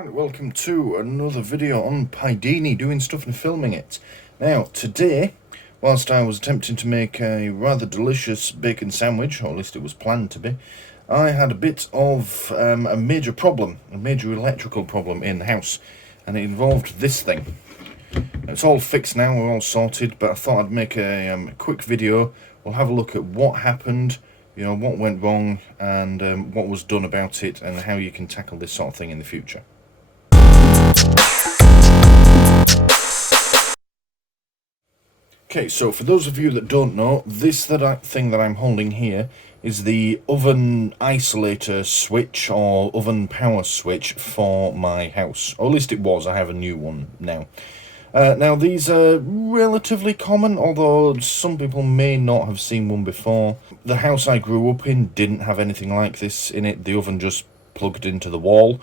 Right, welcome to another video on Pidini, doing stuff and filming it. Now, today, whilst I was attempting to make a rather delicious bacon sandwich, or at least it was planned to be, I had a bit of a major problem, a major electrical problem in the house, and it involved this thing. It's all fixed now, we're all sorted, but I thought I'd make a quick video. We'll have a look at what happened, you know, what went wrong, and what was done about it, and how you can tackle this sort of thing in the future. Okay, so for those of you that don't know, this thing that I'm holding here is the oven isolator switch or oven power switch for my house. Or at least it was, I have a new one now. Now these are relatively common, although some people may not have seen one before. The house I grew up in didn't have anything like this in it. The oven just plugged into the wall.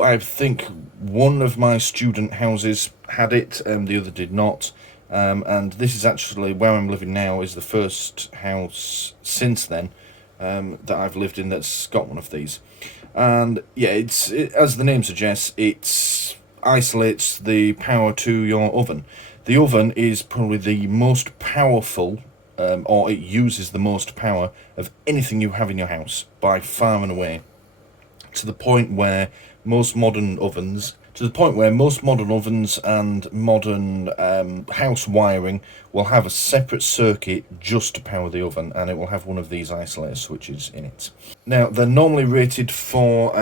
I think one of my student houses had it, the other did not. And this is actually where I'm living now, is the first house since then that I've lived in that's got one of these. And yeah, as the name suggests, it isolates the power to your oven. The oven is probably the most powerful, or it uses the most power of anything you have in your house, by far and away. To the point where most modern ovens and modern house wiring will have a separate circuit just to power the oven, and it will have one of these isolator switches in it. Now, they're normally rated for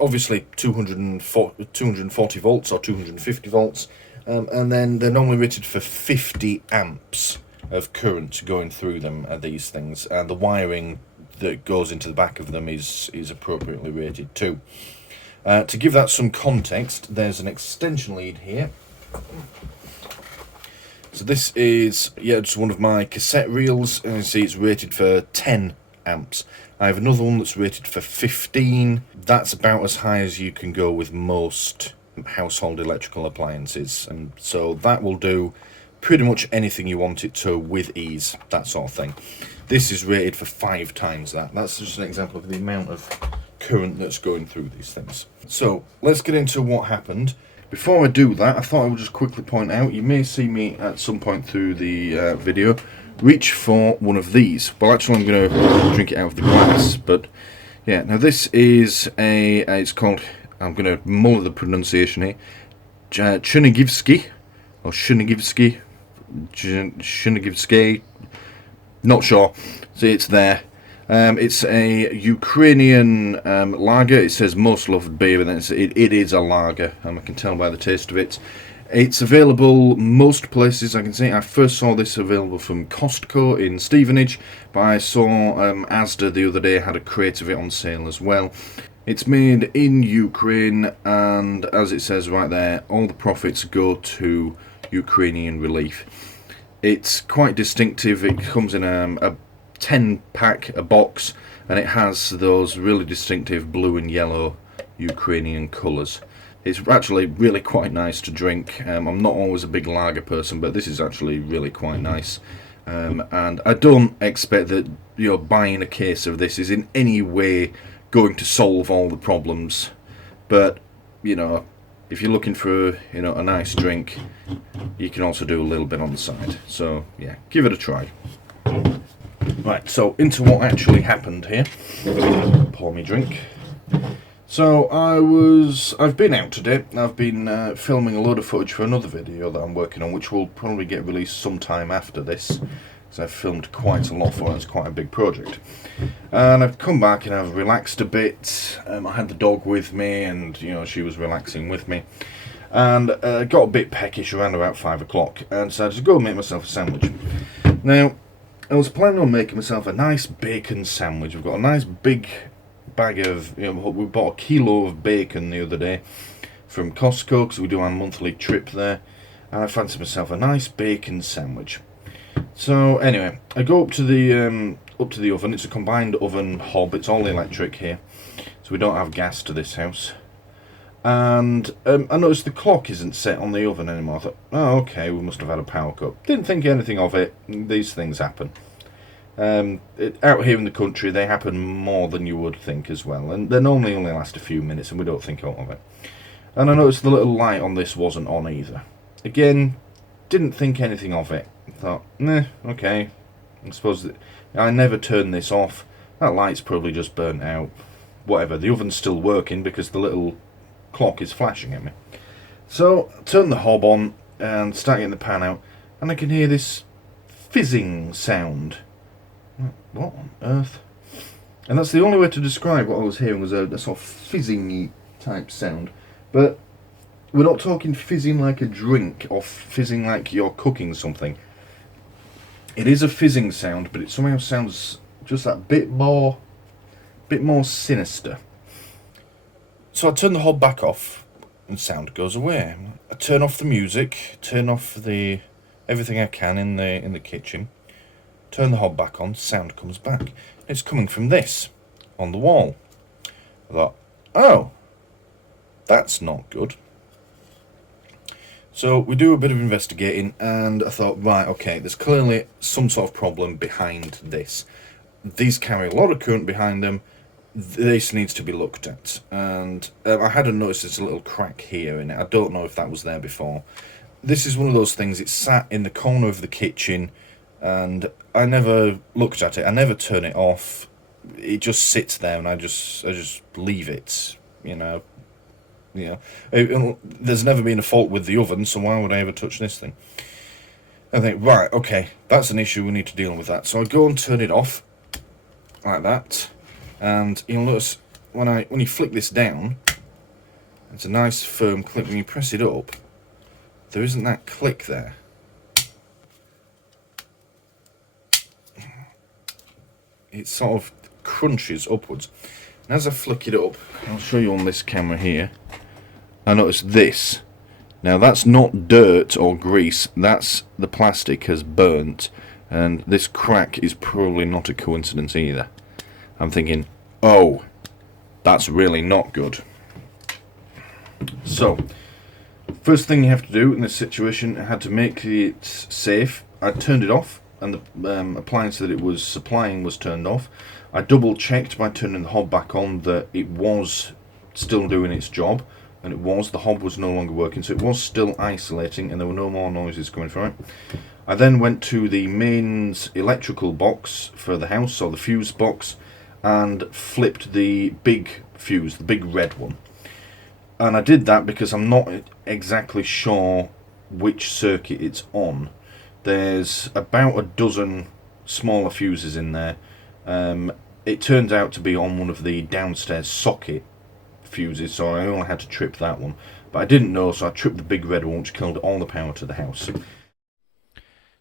obviously 240 volts or 250 volts, and then they're normally rated for 50 amps of current going through them, these things, and the wiring that goes into the back of them is appropriately rated too. To give that some context, there's an extension lead here. So this is, just one of my cassette reels, and you see it's rated for 10 amps. I have another one that's rated for 15. That's about as high as you can go with most household electrical appliances, and so that will do pretty much anything you want it to with ease, that sort of thing. This is rated for 5 times that. That's just an example of the amount of current that's going through these things. So let's get into what happened. Before I do that, I thought I would just quickly point out, you may see me at some point through the video reach for one of these. Well, actually I'm going to drink it out of the glass, but yeah, now this is it's called, I'm going to mull the pronunciation here, Chernigivsky, or Chernigivsky, not sure. See, it's there. It's a Ukrainian lager. It says most loved beer, but it is a lager, and I can tell by the taste of it. It's available most places, I can see. I first saw this available from Costco in Stevenage, but I saw Asda the other day had a crate of it on sale as well. It's made in Ukraine, and as it says right there, all the profits go to Ukrainian relief. It's quite distinctive. It comes in a 10-pack, a box, and it has those really distinctive blue and yellow Ukrainian colours. It's actually really quite nice to drink. I'm not always a big lager person, but this is actually really quite nice. And I don't expect that, you know, buying a case of this is in any way going to solve all the problems. But, you know, if you're looking for, you know, a nice drink, you can also do a little bit on the side. So yeah, give it a try. Right, so into what actually happened here. Pour me drink. So I've been out today. I've been filming a load of footage for another video that I'm working on, which will probably get released sometime after this, because I've filmed quite a lot for it. It's quite a big project. And I've come back and I've relaxed a bit. I had the dog with me, and you know, she was relaxing with me. And got a bit peckish around about 5 o'clock, and decided to go and make myself a sandwich. Now, I was planning on making myself a nice bacon sandwich. We've got a nice big bag of, you know, we bought a kilo of bacon the other day from Costco, because we do our monthly trip there, and I fancied myself a nice bacon sandwich. So anyway, I go up to the oven. It's a combined oven hob. It's all electric here, so we don't have gas to this house. And I noticed the clock isn't set on the oven anymore. I thought, oh, okay, we must have had a power cut. Didn't think anything of it. These things happen. Out here in the country, they happen more than you would think as well. And they normally only last a few minutes, and we don't think of it. And I noticed the little light on this wasn't on either. Again, didn't think anything of it. Thought, nah, okay. I suppose that I never turned this off. That light's probably just burnt out. Whatever, the oven's still working because the little clock is flashing at me. So, I turn the hob on and start getting the pan out, and I can hear this fizzing sound. What on earth? And that's the only way to describe what I was hearing, was a sort of fizzing type sound. But we're not talking fizzing like a drink or fizzing like you're cooking something. It is a fizzing sound, but it somehow sounds just that bit more sinister. So I turn the hob back off and sound goes away. I turn off the music, turn off the everything I can in the kitchen. Turn the hob back on, sound comes back. It's coming from this on the wall. I thought, oh, that's not good. So we do a bit of investigating, and I thought, right, okay, there's clearly some sort of problem behind this. These carry a lot of current behind them. This needs to be looked at. And I hadn't noticed there's a little crack here in it. I don't know if that was there before. This is one of those things, it's sat in the corner of the kitchen, and I never looked at it. I never turn it off. It just sits there, and I just leave it, you know. There's never been a fault with the oven, so why would I ever touch this thing? I think, right, okay, that's an issue, we need to deal with that. So I go and turn it off, like that, and you'll notice when you flick this down, it's a nice firm click. When you press it up, there isn't that click there. It sort of crunches upwards. And as I flick it up, I'll show you on this camera here, I notice this. Now that's not dirt or grease, that's the plastic has burnt, and this crack is probably not a coincidence either. I'm thinking, oh, that's really not good. So, first thing you have to do in this situation, I had to make it safe. I turned it off, and the appliance that it was supplying was turned off. I double checked by turning the hob back on that it was still doing its job. And it was, the hob was no longer working, so it was still isolating and there were no more noises coming from it. I then went to the mains electrical box for the house, or the fuse box, and flipped the big fuse, the big red one. And I did that because I'm not exactly sure which circuit it's on. There's about a dozen smaller fuses in there. It turns out to be on one of the downstairs socket fuses, so I only had to trip that one, but I didn't know, so I tripped the big red one, which killed all the power to the house.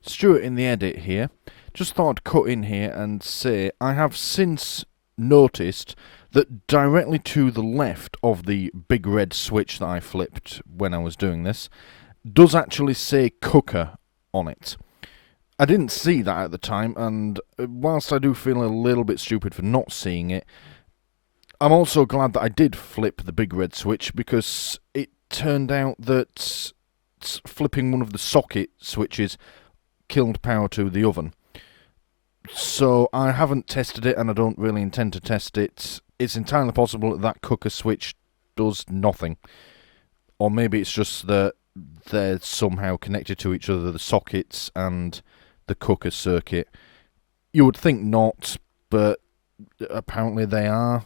Stuart in the edit here. Just thought I'd cut in here and say I have since noticed that directly to the left of the big red switch that I flipped when I was doing this does actually say cooker on it. I didn't see that at the time, and whilst I do feel a little bit stupid for not seeing it, I'm also glad that I did flip the big red switch, because it turned out that flipping one of the socket switches killed power to the oven. So I haven't tested it, and I don't really intend to test it. It's entirely possible that that cooker switch does nothing. Or maybe it's just that they're somehow connected to each other, the sockets and the cooker circuit. You would think not, but apparently they are.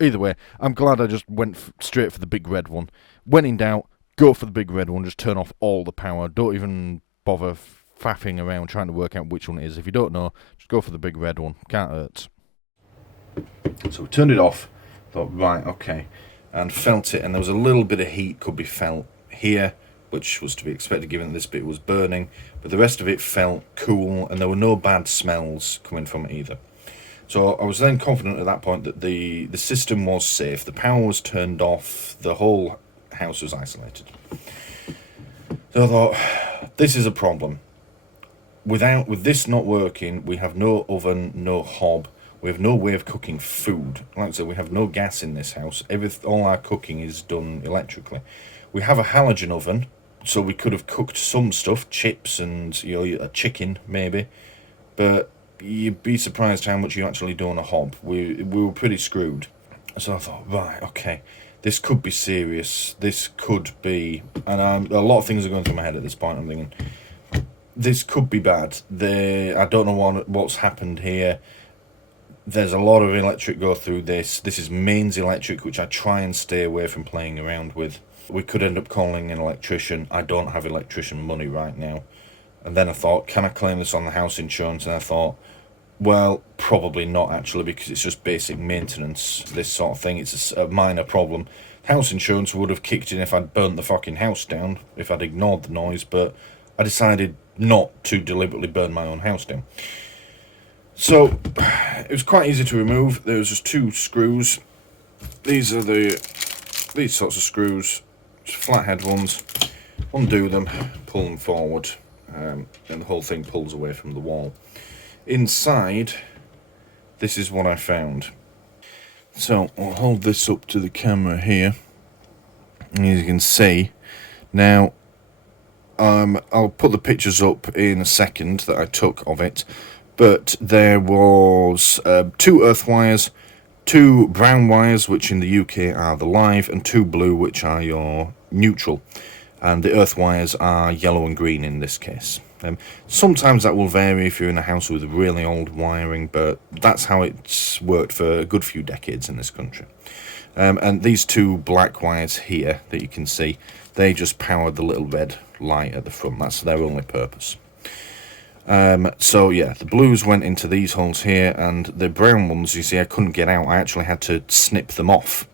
Either way, I'm glad I just went straight for the big red one. When in doubt, go for the big red one, just turn off all the power. Don't even bother faffing around trying to work out which one it is. If you don't know, just go for the big red one. Can't hurt. So we turned it off, thought, right, okay, and felt it, and there was a little bit of heat could be felt here, which was to be expected given that this bit was burning, but the rest of it felt cool, and there were no bad smells coming from it either. So I was then confident at that point that the system was safe, the power was turned off, the whole house was isolated. So I thought, this is a problem. With this not working, we have no oven, no hob, we have no way of cooking food. Like I said, we have no gas in this house. All our cooking is done electrically. We have a halogen oven, so we could have cooked some stuff, chips and a chicken maybe, but you'd be surprised how much you actually do on a hob. We were pretty screwed. So I thought, right, okay, This could be serious. This could be, and a lot of things are going through my head at this point. I'm thinking, this could be bad. I don't know what's happened here. There's a lot of electric go through this. This is mains electric, which I try and stay away from playing around with. We could end up calling an electrician. I don't have electrician money right now. And then I thought, can I claim this on the house insurance? And I thought, well, probably not actually, because it's just basic maintenance, this sort of thing. It's a minor problem. House insurance would have kicked in if I'd burnt the fucking house down, if I'd ignored the noise, but I decided not to deliberately burn my own house down. So, it was quite easy to remove. There was just 2 screws. These are these sorts of screws, just flathead ones. Undo them, pull them forward, and the whole thing pulls away from the wall. Inside, this is what I found. So I'll hold this up to the camera here, and as you can see, now I'll put the pictures up in a second that I took of it, but there was 2 earth wires, 2 brown wires, which in the UK are the live, and 2 blue, which are your neutral, and the earth wires are yellow and green in this case. Sometimes that will vary if you're in a house with really old wiring, but that's how it's worked for a good few decades in this country. And these 2 black wires here that you can see, they just powered the little red light at the front. That's their only purpose. So yeah, the blues went into these holes here, and the brown ones, you see, I couldn't get out. I actually had to snip them off.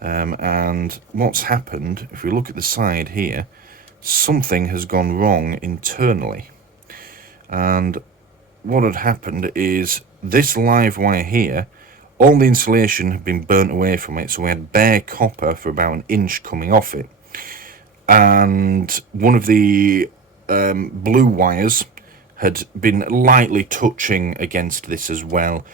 And what's happened, if we look at the side here, something has gone wrong internally. And what had happened is this live wire here, all the insulation had been burnt away from it, so we had bare copper for about 1 inch coming off it. And one of the blue wires had been lightly touching against this as well.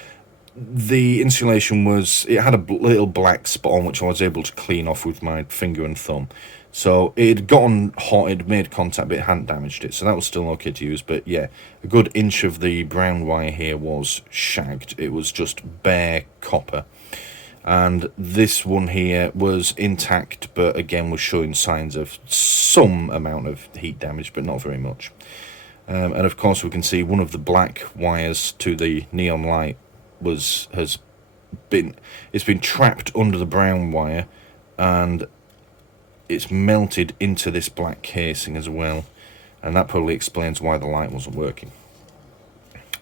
The insulation it had a little black spot on, which I was able to clean off with my finger and thumb. So it had gotten hot, it made contact, but it hadn't damaged it, so that was still okay to use. But yeah, a good inch of the brown wire here was shagged. It was just bare copper. And this one here was intact, but again was showing signs of some amount of heat damage, but not very much. And of course we can see one of the black wires to the neon light it's been trapped under the brown wire, and it's melted into this black casing as well, and that probably explains why the light wasn't working.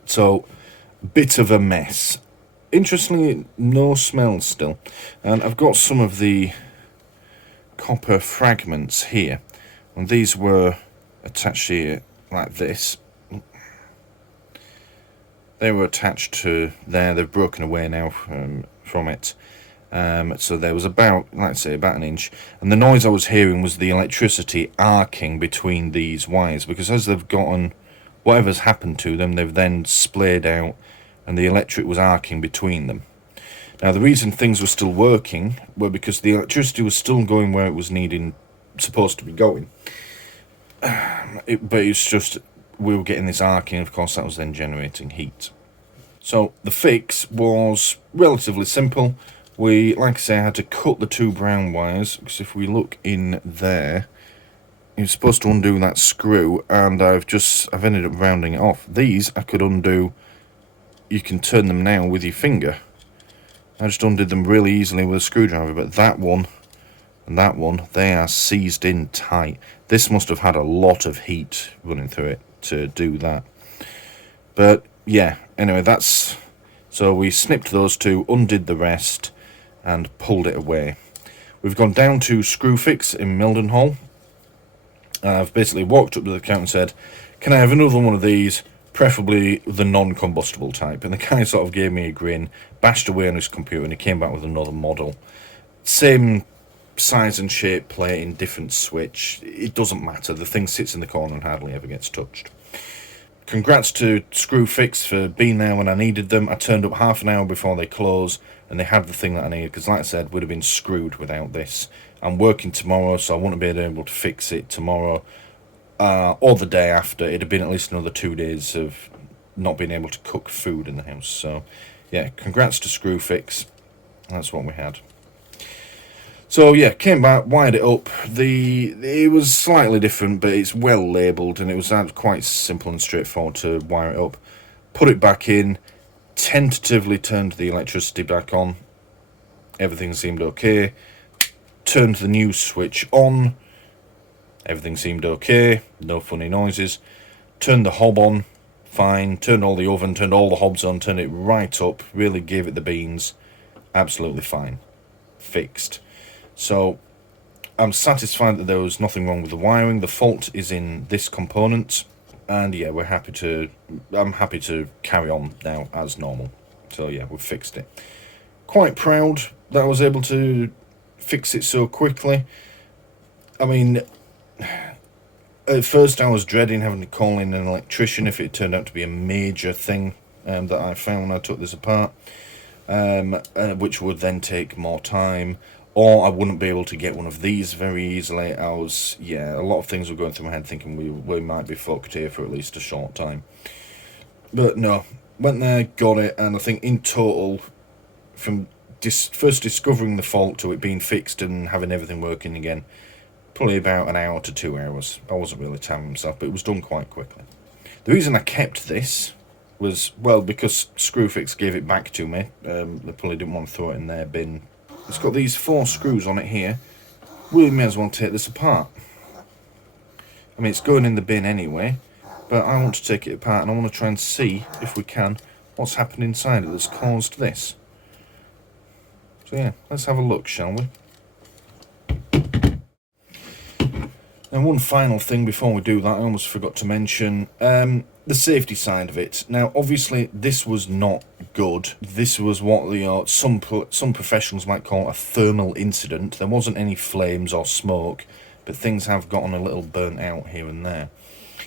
So, bit of a mess. Interestingly, no smell still, and I've got some of the copper fragments here, and these were attached here like this. They were attached to there. They've broken away now from it. So there was about, let's say, about 1 inch, and the noise I was hearing was the electricity arcing between these wires, because as they've gotten, whatever's happened to them, they've then splayed out, and the electric was arcing between them. Now the reason things were still working were because the electricity was still going where it was supposed to be going, but it's just we were getting this arcing. Of course that was then generating heat. So the fix was relatively simple. Like I say, I had to cut the 2 brown wires, because if we look in there, you're supposed to undo that screw, and I've ended up rounding it off. These I could undo. You can turn them now with your finger. I just undid them really easily with a screwdriver, but that one and that one, they are seized in tight. This must have had a lot of heat running through it to do that. But yeah, anyway, so we snipped those 2, undid the rest, and pulled it away. We've gone down to Screwfix in Mildenhall. I've basically walked up to the counter and said, can I have another one of these, preferably the non-combustible type? And the guy sort of gave me a grin, bashed away on his computer, and he came back with another model. Same size and shape plating, different switch. It doesn't matter. The thing sits in the corner and hardly ever gets touched. Congrats to Screwfix for being there when I needed them. I turned up half an hour before they closed, and they had the thing that I needed, because like I said, would have been screwed without this. I'm working tomorrow, so I wouldn't be able to fix it tomorrow or the day after. It'd have been at least another 2 days of not being able to cook food in the house. So yeah, congrats to Screwfix. That's what we had. So yeah, came back, wired it up. It was slightly different, but it's well labelled, and it was quite simple and straightforward to wire it up. Put it back in, tentatively turned the electricity back on. Everything seemed okay. Turned the new switch on. Everything seemed okay. No funny noises. Turned the hob on. Fine. Turned all the oven, turned all the hobs on, turned it right up. Really gave it the beans. Absolutely fine. Fixed. So I'm satisfied that there was nothing wrong with the wiring. The fault is in this component, and yeah, I'm happy to carry on now as normal. So yeah, we've fixed it. Quite proud that I was able to fix it so quickly. I mean, at first I was dreading having to call in an electrician if it turned out to be a major thing that I found when I took this apart, which would then take more time. Or I wouldn't be able to get one of these very easily. A lot of things were going through my head thinking we might be fucked here for at least a short time. But no, went there, got it, and I think in total, from first discovering the fault to it being fixed and having everything working again, probably about an hour to 2 hours. I wasn't really timing myself, but it was done quite quickly. The reason I kept this was, well, because Screwfix gave it back to me. They probably didn't want to throw it in their bin. It's got these 4 screws on it here. We may as well take this apart. I mean, it's going in the bin anyway, but I want to take it apart and I want to try and see, if we can, what's happened inside it that's caused this. So yeah, let's have a look, shall we? And one final thing before we do that, I almost forgot to mention the safety side of it. Now, obviously, this was not good. This was what some professionals might call a thermal incident. There wasn't any flames or smoke, but things have gotten a little burnt out here and there.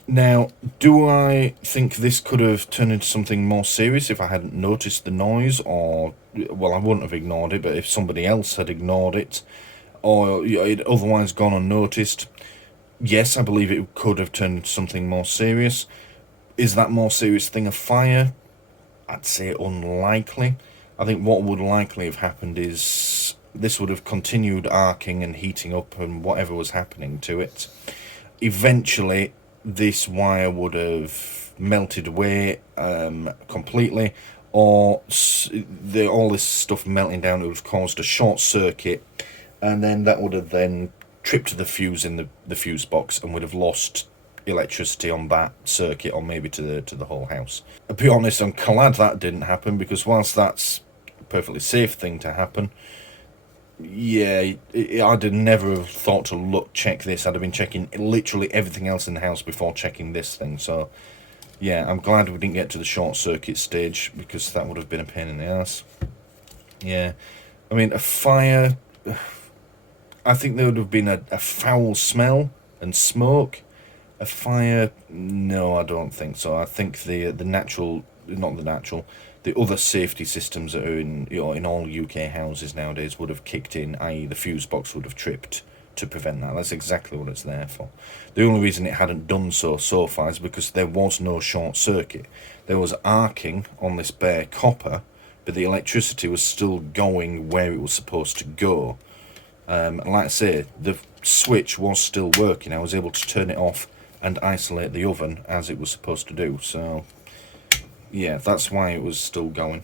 Now, do I think this could have turned into something more serious if I hadn't noticed the noise, or, well, I wouldn't have ignored it, but if somebody else had ignored it, or it otherwise gone unnoticed? Yes, I believe it could have turned into something more serious. Is that more serious thing a fire? I'd say unlikely. I think what would likely have happened is this would have continued arcing and heating up and whatever was happening to it. Eventually, this wire would have melted away completely, or all this stuff melting down would have caused a short circuit, and then that would have then tripped the fuse in the fuse box and would have lost electricity on that circuit, or maybe to the whole house. To be honest, I'm glad that didn't happen, because whilst that's a perfectly safe thing to happen, yeah, I'd never have thought to check this. I'd have been checking literally everything else in the house before checking this thing. So yeah, I'm glad we didn't get to the short circuit stage, because that would have been a pain in the ass. Yeah, I mean, a fire, I think there would have been a foul smell and smoke. A fire, no, I don't think so. I think the other safety systems that are in all UK houses nowadays would have kicked in, i.e. the fuse box would have tripped to prevent that. That's exactly what it's there for. The only reason it hadn't done so far is because there was no short circuit. There was arcing on this bare copper, but the electricity was still going where it was supposed to go. And like I say, the switch was still working. I was able to turn it off and isolate the oven as it was supposed to do. So yeah, that's why it was still going.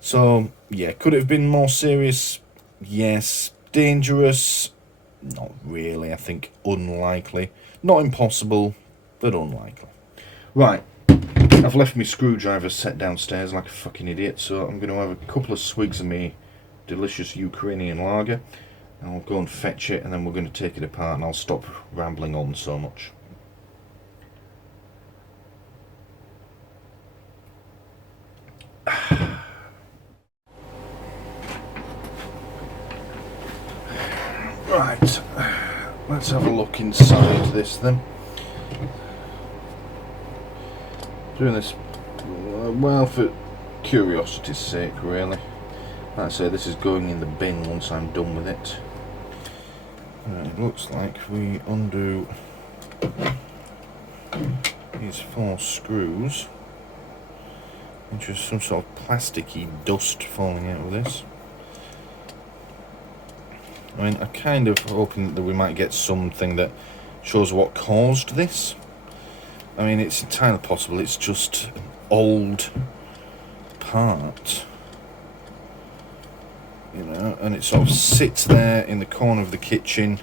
So yeah, could it have been more serious? Yes. Dangerous? Not really. I think unlikely. Not impossible, but unlikely. Right, I've left my screwdriver set downstairs like a fucking idiot, so I'm going to have a couple of swigs of me delicious Ukrainian lager. I'll go and fetch it, and then we're going to take it apart, and I'll stop rambling on so much. Right, let's have a look inside this then. Doing this, well, for curiosity's sake, really. Like I say, this is going in the bin once I'm done with it. It looks like we undo these 4 screws. There's just some sort of plasticky dust falling out of this. I mean, I'm kind of hoping that we might get something that shows what caused this. I mean, it's entirely possible it's just an old part, you know, and it sort of sits there in the corner of the kitchen.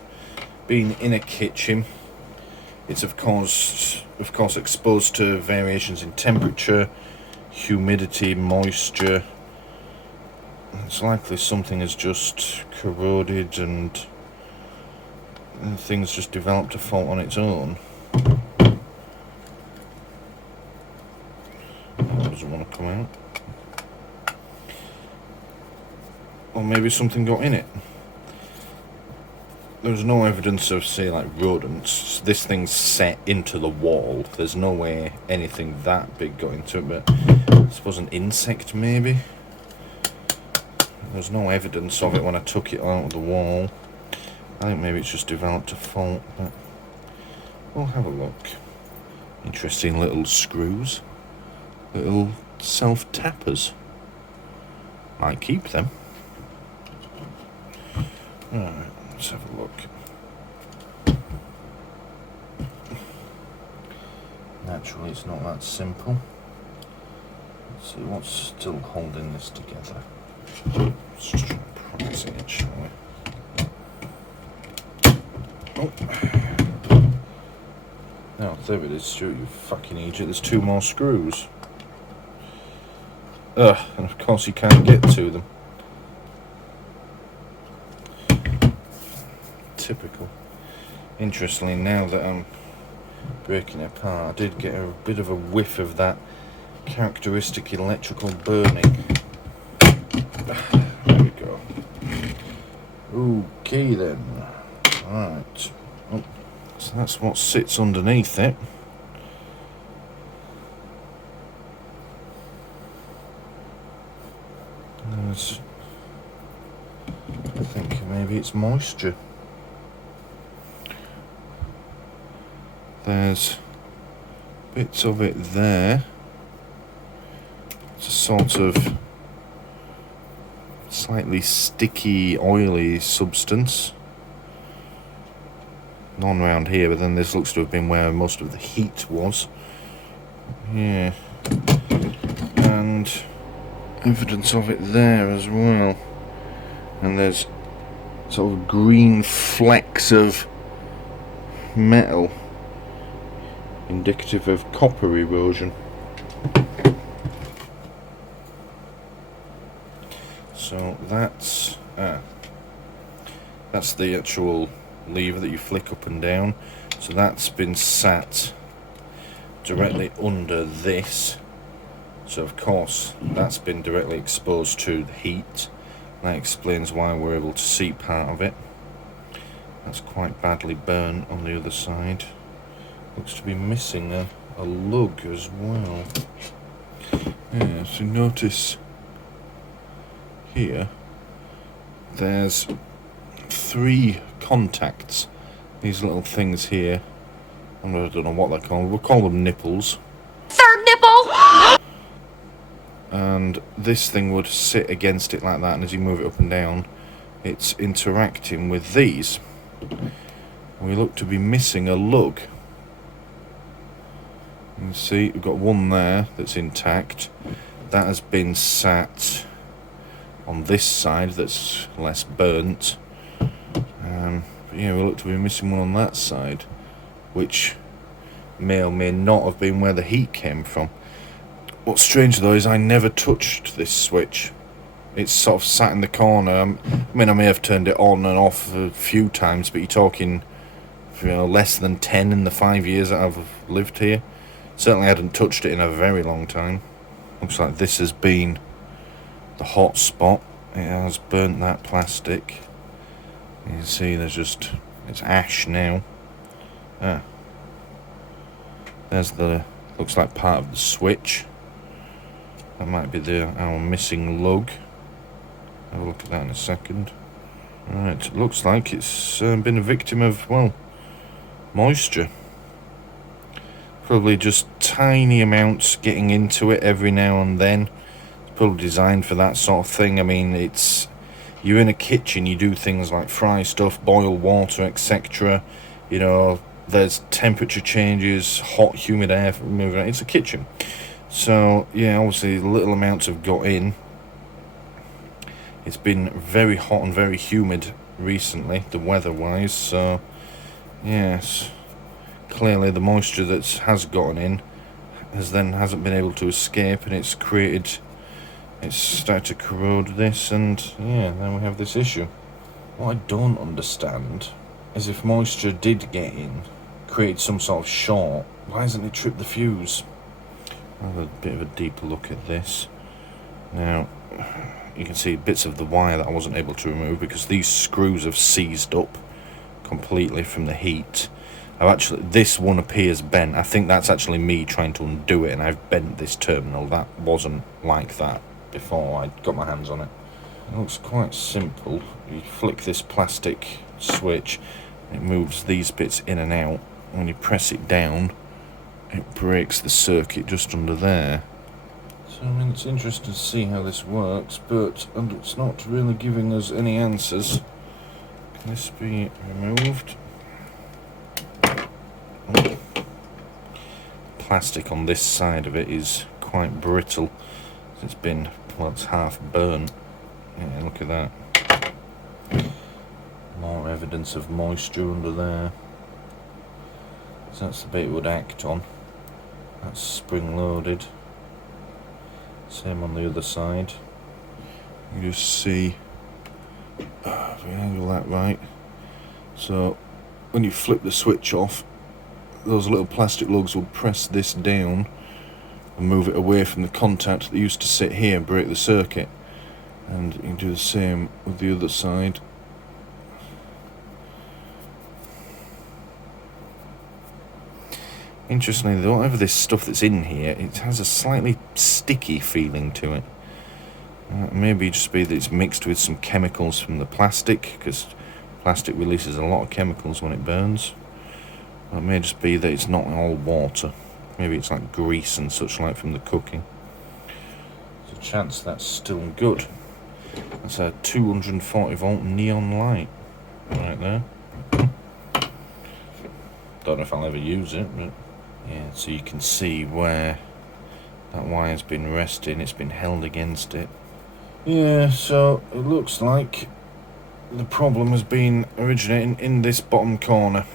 Being in a kitchen, it's of course exposed to variations in temperature, humidity, moisture. It's likely something has just corroded and things just developed a fault on its own. That doesn't want to come out. Or maybe something got in it. There's no evidence of, say, like rodents. This thing's set into the wall. There's no way anything that big got into it, but I suppose an insect maybe? There's no evidence of it when I took it out of the wall. I think maybe it's just developed a fault, but we'll have a look. Interesting little screws. Little self-tappers. Might keep them. Alright, let's have a look. Naturally, it's not that simple. Let's see what's still holding this together. Let's just try and price it, shall we? Oh. Now, there it is, Stuart, you fucking idiot. There's 2 more screws. And of course you can't get to them. Typical. Interestingly, now that I'm breaking it apart, I did get a bit of a whiff of that characteristic electrical burning. There we go. Okay then. Right. Oh, so that's what sits underneath it. I think maybe it's moisture. There's bits of it there. It's a sort of slightly sticky, oily substance. None around here, but then this looks to have been where most of the heat was. Yeah. And evidence of it there as well. And there's sort of green flecks of metal, indicative of copper erosion. So that's the actual lever that you flick up and down. So that's been sat directly under this. So of course that's been directly exposed to the heat. That explains why we're able to see part of it. That's quite badly burnt on the other side. Looks to be missing a lug as well. Yeah, so notice here there's 3 contacts. These little things here. I don't know what they're called. We'll call them nipples. Third nipple! And this thing would sit against it like that, and as you move it up and down, it's interacting with these. We look to be missing a lug. You can see we've got one there that's intact. That has been sat on this side that's less burnt. But yeah, we look to be missing one on that side, which may or may not have been where the heat came from. What's strange though is I never touched this switch. It's sort of sat in the corner. I mean, I may have turned it on and off a few times, but you're talking, you know, less than 10 in the 5 years that I've lived here. Certainly hadn't touched it in a very long time. Looks like this has been the hot spot. It has burnt that plastic. You can see there's just, it's ash now. There's the, looks like part of the switch. That might be our missing lug. Have a look at that in a second. Right, it looks like it's been a victim of, well, moisture. Probably just tiny amounts getting into it every now and then. It's probably designed for that sort of thing. I mean, it's you're in a kitchen, you do things like fry stuff, boil water, etc. You know, there's temperature changes, hot, humid air moving. It's a kitchen. So, yeah, obviously little amounts have got in. It's been very hot and very humid recently, the weather-wise, so, yes, clearly the moisture that has gotten in hasn't been able to escape, and it's started to corrode this, and, yeah, then we have this issue. What I don't understand is if moisture did get in, create some sort of short, why hasn't it tripped the fuse? I'll have a bit of a deeper look at this. Now, you can see bits of the wire that I wasn't able to remove because these screws have seized up completely from the heat. This one appears bent. I think that's actually me trying to undo it, and I've bent this terminal. That wasn't like that before I got my hands on it. It looks quite simple. You flick this plastic switch, it moves these bits in and out. When you press it down, it breaks the circuit just under there. So, I mean, it's interesting to see how this works, but it's not really giving us any answers. Can this be removed? Oh. Plastic on this side of it is quite brittle. It's been, well, it's half burnt. Yeah, look at that. More evidence of moisture under there. So that's the bit it would act on. That's spring loaded. Same on the other side. You just see, if we angle that right, so when you flip the switch off, those little plastic lugs will press this down and move it away from the contact that used to sit here and break the circuit. And you can do the same with the other side. Interestingly, whatever this stuff that's in here, it has a slightly sticky feeling to it. Maybe just be that it's mixed with some chemicals from the plastic, because plastic releases a lot of chemicals when it burns. It may just be that it's not all water. Maybe it's like grease and such like from the cooking. There's a chance that's still good. That's a 240 volt neon light right there. Don't know if I'll ever use it, but yeah, so you can see where that wire's been resting, it's been held against it. Yeah, so it looks like the problem has been originating in this bottom corner.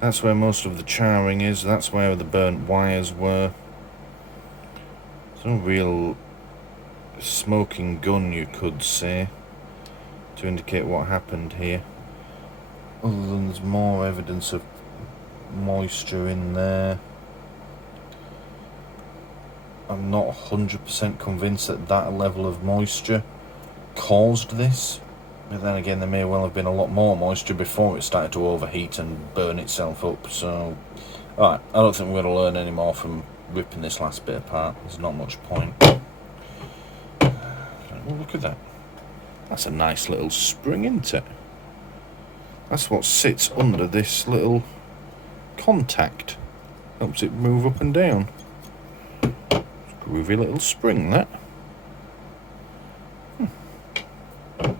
That's where most of the charring is, that's where the burnt wires were. There's no real smoking gun, you could say, to indicate what happened here. Other than there's more evidence of moisture in there. I'm not 100% convinced that that level of moisture caused this, but then again there may well have been a lot more moisture before it started to overheat and burn itself up. So alright, I don't think we're going to learn any more from ripping this last bit apart. There's not much point. Oh, look at that. That's a nice little spring, isn't it? That's what sits under this little contact. Helps it move up and down. Groovy little spring, that. I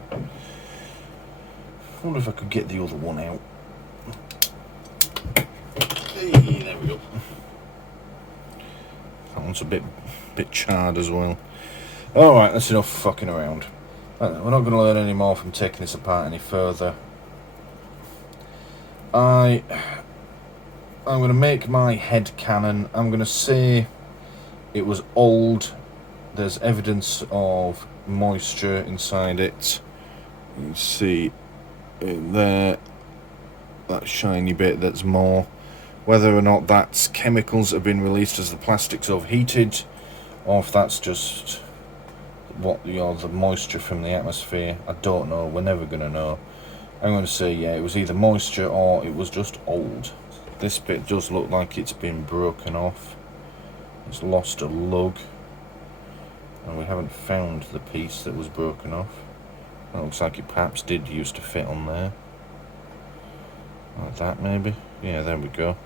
wonder if I could get the other one out. Hey, there we go. That one's a bit charred as well. Alright, that's enough fucking around. We're not going to learn any more from taking this apart any further. I'm going to make my head canon. I'm going to say it was old. There's evidence of moisture inside it. You can see it there, that shiny bit that's more. Whether or not that's chemicals that have been released as the plastic's overheated, or if that's just the moisture from the atmosphere, I don't know. We're never going to know. I'm going to say, yeah, it was either moisture or it was just old. This bit does look like it's been broken off. It's lost a lug. And we haven't found the piece that was broken off. That looks like it perhaps did used to fit on there. Like that, maybe? Yeah, there we go.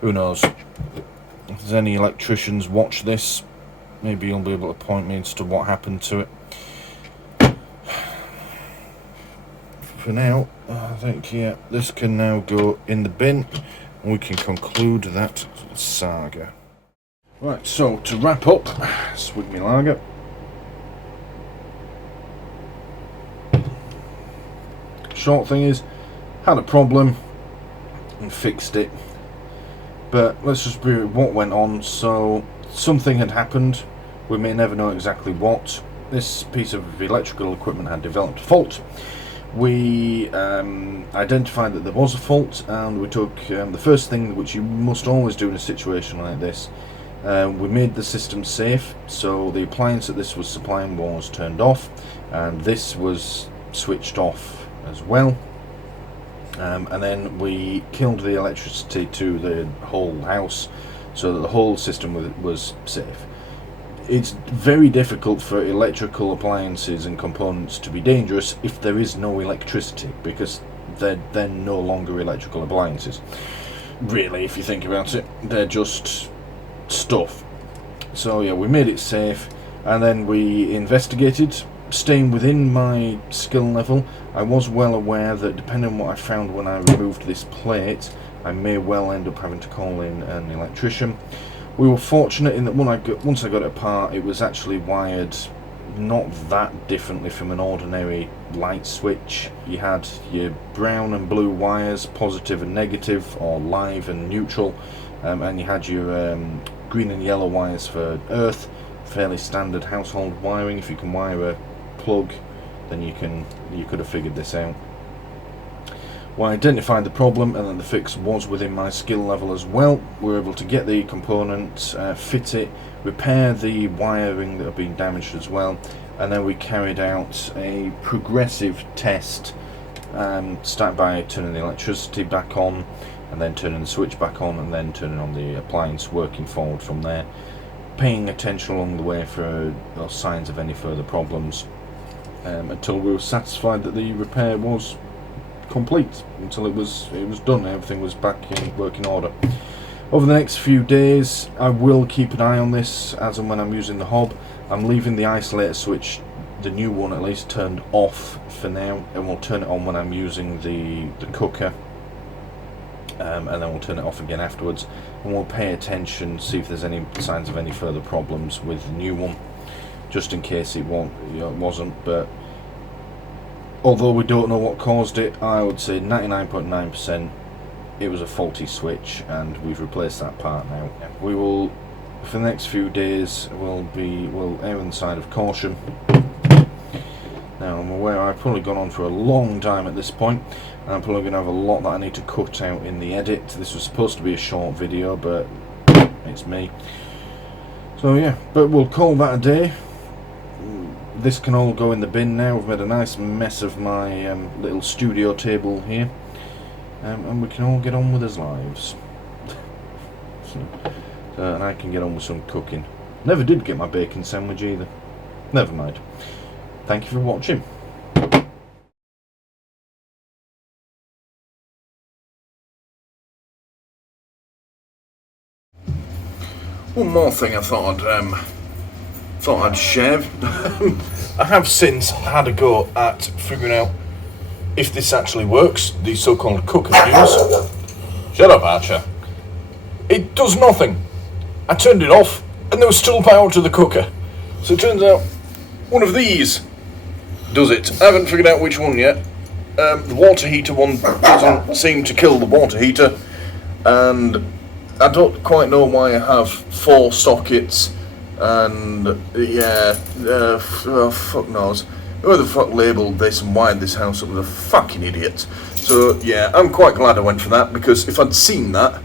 Who knows? If there's any electricians watch this, maybe you'll be able to point me as to what happened to it. For now, I think, yeah, this can now go in the bin, and we can conclude that saga. Right, so to wrap up, swig me lager. Short thing is, had a problem and fixed it, but let's just be what went on. So something had happened, we may never know exactly what. This piece of electrical equipment had developed a fault. We identified that there was a fault, and we took the first thing which you must always do in a situation like this. We made the system safe, so the appliance that this was supplying was turned off, and this was switched off as well, and then we killed the electricity to the whole house so that the whole system was safe. It's very difficult for electrical appliances and components to be dangerous if there is no electricity, because they're then no longer electrical appliances. Really, if you think about it, they're just stuff. So yeah, we made it safe, and then we investigated. Staying within my skill level, I was well aware that depending on what I found when I removed this plate, I may well end up having to call in an electrician. We were fortunate in that once I got it apart, it was actually wired not that differently from an ordinary light switch. You had your brown and blue wires, positive and negative, or live and neutral, and you had your green and yellow wires for earth. Fairly standard household wiring. If you can wire a plug, then you could have figured this out. Well, I identified the problem, and then the fix was within my skill level as well. We were able to get the component, fit it, repair the wiring that had been damaged as well, and then we carried out a progressive test. Start by turning the electricity back on, and then turning the switch back on, and then turning on the appliance, working forward from there, paying attention along the way for signs of any further problems, until we were satisfied that the repair was complete, until it was done, everything was back in working order. Over the next few days, I will keep an eye on this as and when I'm using the hob. I'm leaving the isolator switch, the new one at least, turned off for now, and we'll turn it on when I'm using the cooker, and then we'll turn it off again afterwards, and we'll pay attention, see if there's any signs of any further problems with the new one, just in case it wasn't. But although we don't know what caused it, I would say 99.9% it was a faulty switch, and we've replaced that part now. We will, for the next few days, we'll err on the side of caution. Now, I'm aware I've probably gone on for a long time at this point, and I'm probably going to have a lot that I need to cut out in the edit. This was supposed to be a short video, but it's me. So yeah, but we'll call that a day. This can all go in the bin now. We've made a nice mess of my little studio table here, and we can all get on with our lives. And I can get on with some cooking. Never did get my bacon sandwich either. Never mind. Thank you for watching. One more thing I thought I'd share. I have since had a go at figuring out if this actually works, the so-called cooker fuse. Shut up, Archer. It does nothing. I turned it off, and there was still power to the cooker. So it turns out one of these does it. I haven't figured out which one yet. The water heater one doesn't seem to kill the water heater, and I don't quite know why I have 4 sockets, and yeah, fuck knows. Whoever the fuck labelled this and wired this house up was a fucking idiot. So yeah, I'm quite glad I went for that, because if I'd seen that,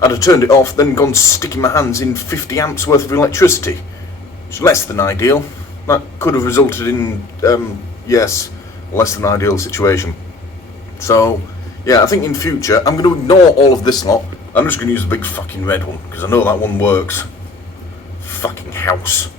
I'd have turned it off, then gone sticking my hands in 50 amps worth of electricity. It's less than ideal. That could have resulted in, yes, less than ideal situation. So yeah, I think in future I'm going to ignore all of this lot. I'm just going to use the big fucking red one, because I know that one works. Fucking house.